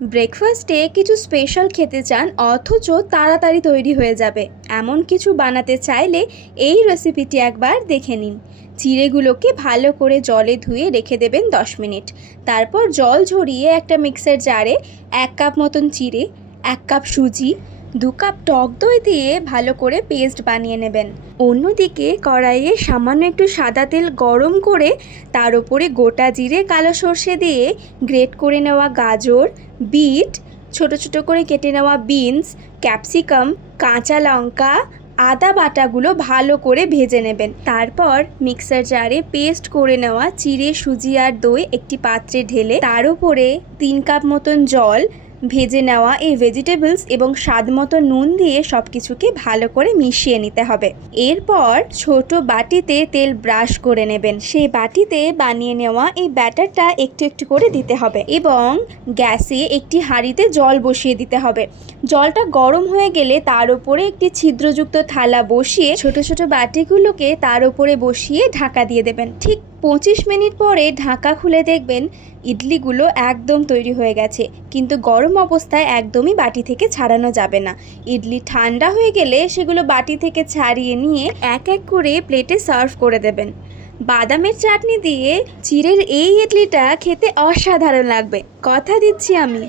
ব্রেকফাস্টে কিছু স্পেশাল খেতে চান, অথচ তাড়াতাড়ি তৈরি হয়ে যাবে। এমন কিছু বানাতে চাইলে এই রেসিপিটি একবার দেখে নিন। চিড়েগুলোকে ভালো করে জলে ধুয়ে রেখে দেবেন দশ মিনিট। তারপর জল ঝরিয়ে একটা মিক্সার জারে এক কাপ মতন চিড়ে এক কাপ সুজি দু কাপ টক দই দিয়ে ভালো করে পেস্ট বানিয়ে নেবেন। অন্যদিকে কড়াইয়ে সামান্য একটু সাদা তেল গরম করে তার উপরে গোটা জিরে, কালো সর্ষে দিয়ে গ্রেট করে নেওয়া গাজর, বিট, ছোট ছোট করে কেটে নেওয়া বিনস, ক্যাপসিকাম, কাঁচা লঙ্কা, আদা বাটাগুলো ভালো করে ভেজে নেবেন। তারপর মিক্সার জারে পেস্ট করে নেওয়া চিড়ে সুজি আর দই একটি পাত্রে ঢেলে তার উপরে তিন কাপ মতন জল ভেজে নেওয়া এই ভেজিটেবলস এবং স্বাদ মতো নুন দিয়ে সব কিছুকে ভালো করে মিশিয়ে নিতে হবে। এরপর ছোট বাটিতে তেল ব্রাশ করে নেবেন। সেই বাটিতে বানিয়ে নেওয়া এই ব্যাটারটা একটু একটু করে দিতে হবে এবং গ্যাসে একটি হাঁড়িতে জল বসিয়ে দিতে হবে। জলটা গরম হয়ে গেলে তার উপরে একটি ছিদ্রযুক্ত থালা বসিয়ে ছোট ছোট বাটিগুলোকে তার উপরে বসিয়ে ঢাকা দিয়ে দেবেন। ঠিক পঁচিশ মিনিট পরে ঢাকা খুলে দেখবেন ইডলিগুলো একদম তৈরি হয়ে গেছে, কিন্তু গরম অবস্থায় একদমই বাটি থেকে ছাড়ানো যাবে না। ইডলি ঠান্ডা হয়ে গেলে সেগুলো বাটি থেকে ছাড়িয়ে নিয়ে এক এক করে প্লেটে সার্ভ করে দেবেন। বাদামের চাটনি দিয়ে চিড়ের এই ইডলিটা খেতে অসাধারণ লাগবে। কথা দিচ্ছি আমি।